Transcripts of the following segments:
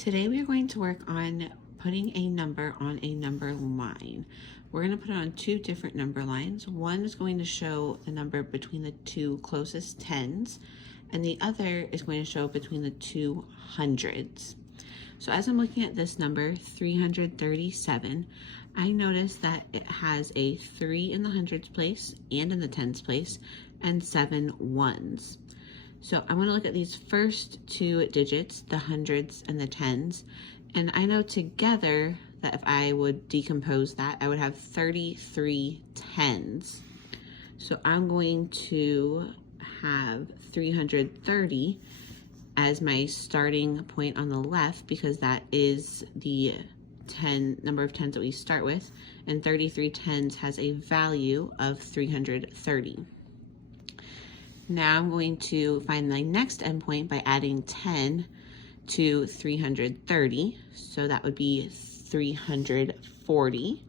Today we are going to work on putting a number on a number line. We're going to put it on two different number lines. One is going to show the number between the two closest tens, and the other is going to show between the two hundreds. So as I'm looking at this number, 337, I notice that it has a 3 in the hundreds place and in the tens place, and 7 ones. So I want to look at these first two digits, the hundreds and the tens, and I know together that if I would decompose that, I would have 33 tens. So I'm going to have 330 as my starting point on the left because that is the number of tens that we start with, and 33 tens has a value of 330. Now I'm going to find my next endpoint by adding 10 to 330. So that would be 340,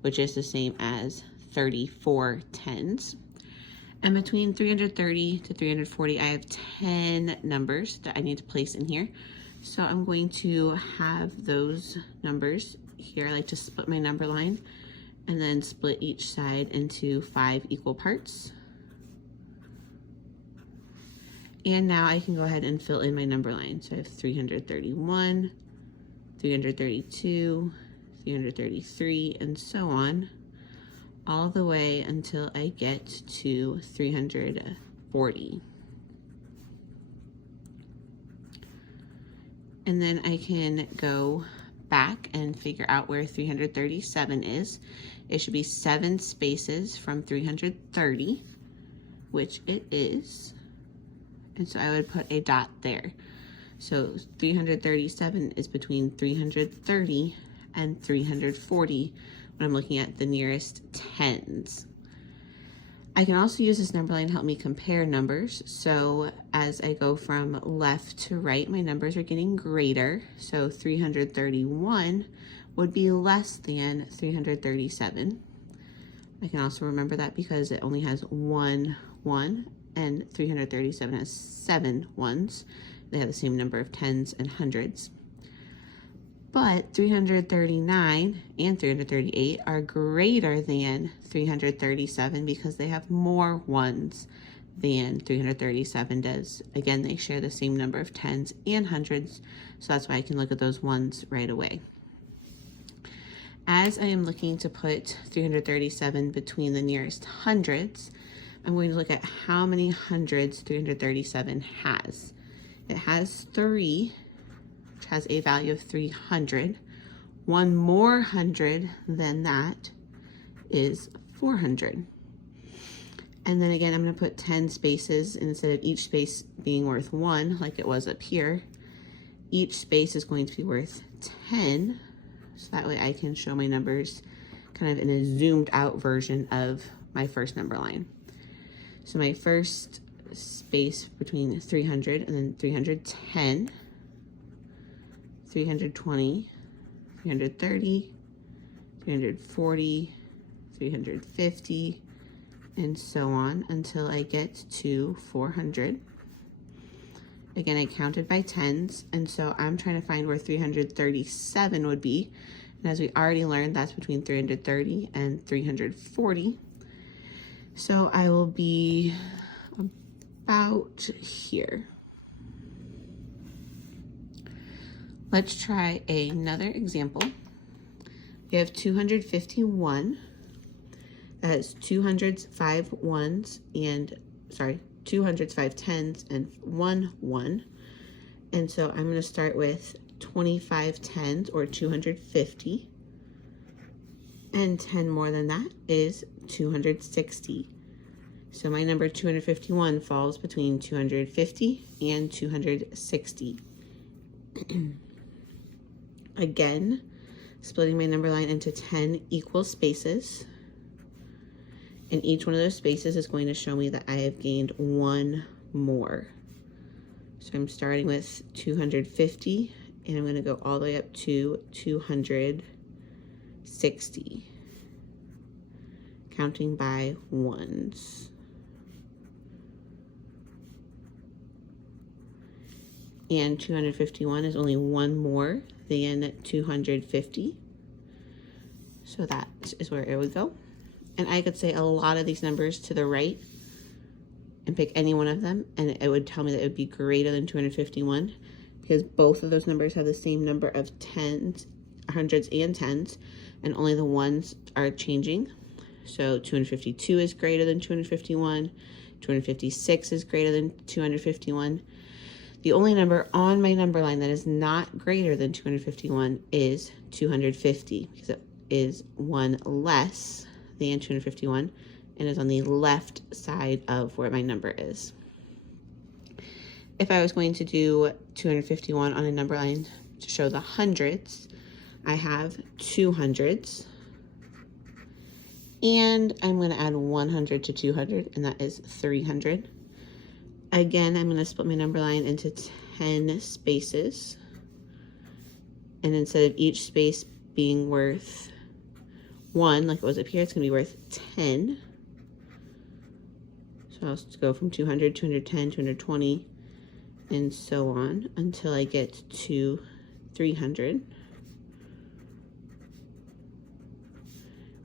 which is the same as 34 tens. And between 330 to 340, I have 10 numbers that I need to place in here. So I'm going to have those numbers here. I like to split my number line and then split each side into 5 equal parts. And now I can go ahead and fill in my number line. So I have 331, 332, 333, and so on, all the way until I get to 340. And then I can go back and figure out where 337 is. It should be 7 spaces from 330, which it is. And so I would put a dot there. So 337 is between 330 and 340 when I'm looking at the nearest tens. I can also use this number line to help me compare numbers. So as I go from left to right, my numbers are getting greater. So 331 would be less than 337. I can also remember that because it only has 1 1. And 337 has 7 ones. They have the same number of tens and hundreds. But 339 and 338 are greater than 337 because they have more ones than 337 does. Again, they share the same number of tens and hundreds, so that's why I can look at those ones right away. As I am looking to put 337 between the nearest hundreds, I'm going to look at how many hundreds 337 has. It has 3, which has a value of 300. One more 100 than that is 400. And then again, I'm going to put 10 spaces instead of each space being worth 1, like it was up here. Each space is going to be worth 10, so that way I can show my numbers kind of in a zoomed out version of my first number line. So my first space between 300 and then 310, 320, 330, 340, 350, and so on until I get to 400. Again, I counted by tens, and so I'm trying to find where 337 would be. And as we already learned, that's between 330 and 340. So I will be about here. Let's try another example. We have 251. That has 2 hundreds, 5 ones, and 2 hundreds, 5 tens, and 1 1. And so I'm going to start with 25 tens, or 250. And 10 more than that is 260. So my number 251 falls between 250 and 260. Again, splitting my number line into 10 equal spaces. And each one of those spaces is going to show me that I have gained 1 more. So I'm starting with 250, and I'm going to go all the way up to 260. Counting by ones. and 251 is only one more than 250. So that is where it would go. And I could say a lot of these numbers to the right and pick any one of them, and it would tell me that it would be greater than 251 because both of those numbers have the same number of tens, hundreds, and tens, and only the ones are changing. So 252 is greater than 251, 256 is greater than 251. The only number on my number line that is not greater than 251 is 250 because it is one less than 251 and is on the left side of where my number is. If I was going to do 251 on a number line to show the hundreds, I have 200s, and I'm going to add 100 to 200, and that is 300. Again, I'm going to split my number line into 10 spaces, and instead of each space being worth 1, like it was up here, it's going to be worth 10. So I'll just go from 200, 210, 220, and so on until I get to 300.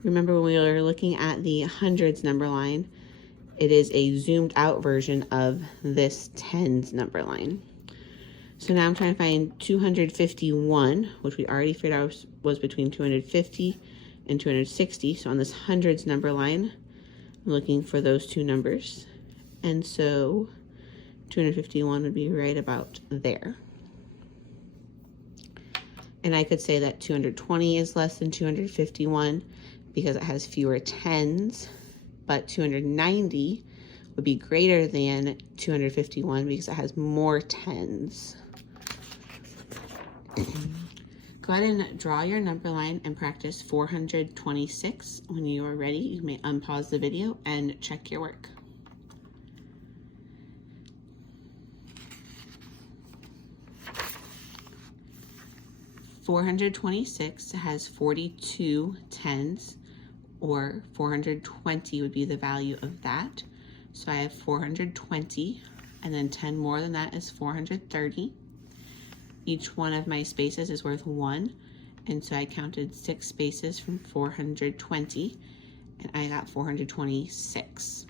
Remember when we were looking at the hundreds number line, it is a zoomed out version of this tens number line. So now I'm trying to find 251, which we already figured out was between 250 and 260. So on this hundreds number line, I'm looking for those two numbers. And so 251 would be right about there. And I could say that 220 is less than 251 because it has fewer tens, but 290 would be greater than 251 because it has more tens. Go ahead and draw your number line and practice 426. When you are ready, you may unpause the video and check your work. $426 has 42 tens, or 420 would be the value of that. So I have 420, and then 10 more than that is 430. Each one of my spaces is worth 1, and so I counted 6 spaces from 420, and I got 426.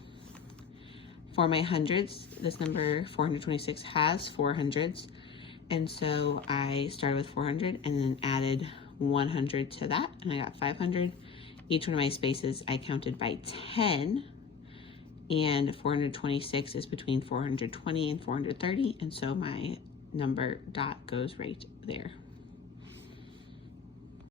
For my hundreds, this number 426 has 4 hundreds, and so I started with 400 and then added 100 to that, and I got 500. Each one of my spaces I counted by 10, and 426 is between 420 and 430, and so my number dot goes right there.